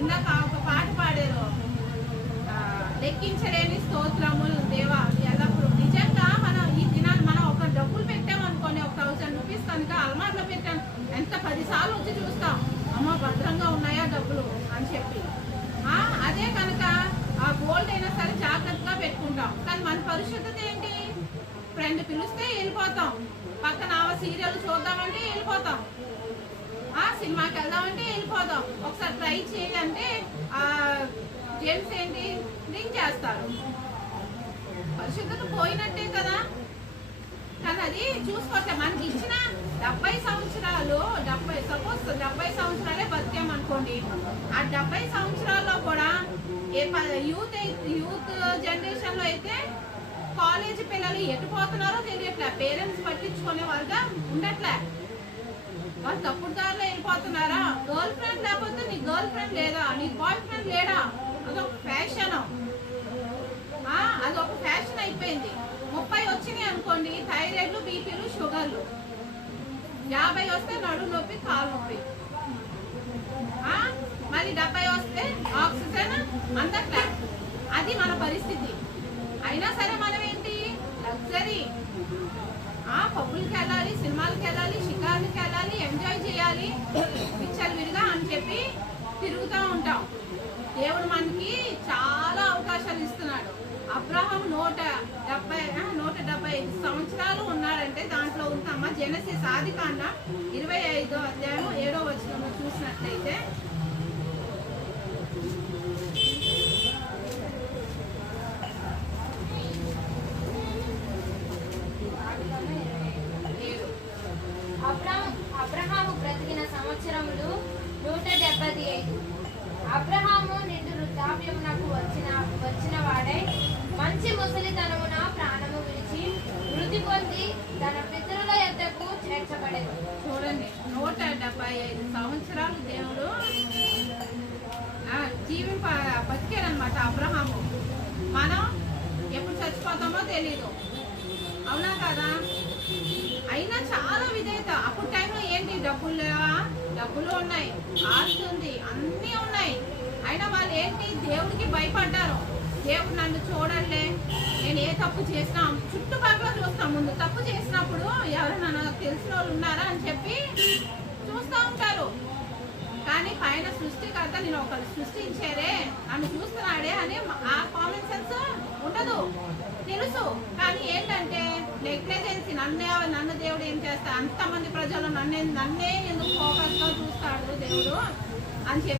ఇందాక ఒక పాట పాడారు, లెక్కించలేని స్తోత్రములు దేవా ఎల్లప్పుడు. నిజంగా మనం ఈ దినాన్ని మనం ఒక డబ్బులు పెట్టామనుకోండి, ఒక 1000 రూపీస్ కనుక అల్మార్లో పెట్టాం, ఎంత 10 సార్లు వచ్చి చూస్తాం, అమ్మ భద్రంగా ఉన్నాయా డబ్బులు అని చెప్పి. అదే కనుక ఆ గోల్డ్ అయినా సరే జాగ్రత్తగా పెట్టుకుంటాం. కానీ మన పరిశుద్ధత ఏంటి? ఫ్రెండ్ పిలిస్తే వెళ్ళిపోతాం, పక్కన సీరియల్ చూద్దామంటే వెళ్ళిపోతాం, సినిమాకి వెళ్దామంటే వెళ్ళిపోతాం. ఒకసారి ట్రై చేయాలంటే జెంట్స్ ఏంటి డ్రింక్ చేస్తారు, పరిశుద్ధత పోయినట్టే కదా. కానీ అది చూసుకోవట్లే. మనకి ఇచ్చిన 70 సంవత్సరాలు, సపోజ్ 70 సంవత్సరాలే బతికామనుకోండి, ఆ 70 సంవత్సరాల్లో కూడా యూత్ జనరేషన్లో అయితే కాలేజీ పిల్లలు ఎటుపోతున్నారో తెలియట్లే, పేరెంట్స్ పట్టించుకునే వాళ్ళగా ఉండట్లే, వాళ్ళు తప్పుడు దారిలో వెళ్ళిపోతున్నారా. గర్ల్ ఫ్రెండ్ లేకపోతే నీ గర్ల్ ఫ్రెండ్ లేదా, నీ బాయ్ ఫ్రెండ్ లేడా, అదొక ఫ్యాషన్, అదొక ఫ్యాషన్ అయిపోయింది. 30 వచ్చినాయి అనుకోండి, థైరాయిడ్లు, బీపీలు, షుగర్లు. 50 వస్తే నడుము నొప్పి, కాలు నొప్పి. మరి 70 వస్తే ఆక్సిజన్ అందట్లే. అది మన పరిస్థితి. అయినా సరే మనం ఏంటి, లగ్జరీ, పబ్బులకి వెళ్ళాలి, సినిమాలకి వెళ్ళాలి, షికార్లకి వెళ్ళాలి, ఎంజాయ్ చేయాలి విచ్చలవిడిగా అని చెప్పి తిరుగుతూ ఉంటాం. దేవుడు మనకి చాలా అవకాశాలు ఇస్తున్నాడు. అబ్రహాం 175 సంవత్సరాలు ఉన్నాడంటే దాంట్లో ఉందమ్మ. జెనసిస్ ఆదికాండం 25వ అధ్యాయం 7వ వచనంలో చూసినట్లయితే, అబ్రహాము బ్రతికిన సంవత్సరములు 175. అబ్రహాము నిండు వృద్ధాప్యమునకు వచ్చిన వాడై మంచి ముసలితనమున ప్రాణము విడిచి మృతి పొంది తన పితరుల యొద్దకు చేర్చబడేది. చూడండి, 175 సంవత్సరాలు దేవుడు బతికాడనమాట అబ్రహాము. మనం ఎప్పుడు చచ్చిపోతామో తెలీదు, అవునా కదా. అయినా చాలా విధేయత. అప్పుడు టైంలో ఏంటి, డబ్బులు లేవా? డబ్బులు ఉన్నాయి, ఆస్తి ఉంది, అన్నీ ఉన్నాయి. అయినా వాళ్ళు ఏంటి, దేవుడికి భయపడ్డారు. దేవుడు నన్ను చూడలే, నేను ఏ తప్పు చేసినా చుట్టుపక్కల చూస్తాం. ముందు తప్పు చేసినప్పుడు ఎవరైనా నాకు తెలిసిన వాళ్ళు ఉన్నారా అని చెప్పి చూస్తూ ఉంటారు. కానీ పైన సృష్టికర్త నేను ఒకరు సృష్టించారే, నన్ను చూస్తున్నాడే అని ఆ కామన్ సెన్స్ ఉండదు, తెలుసు. కానీ ఏంటంటే నెగ్లిజెన్సీ. నన్ను దేవుడు ఏం చేస్తా, అంతమంది ప్రజలు నన్నే ఎందుకు ఫోకస్గా చూస్తాడు దేవుడు అని చెప్పి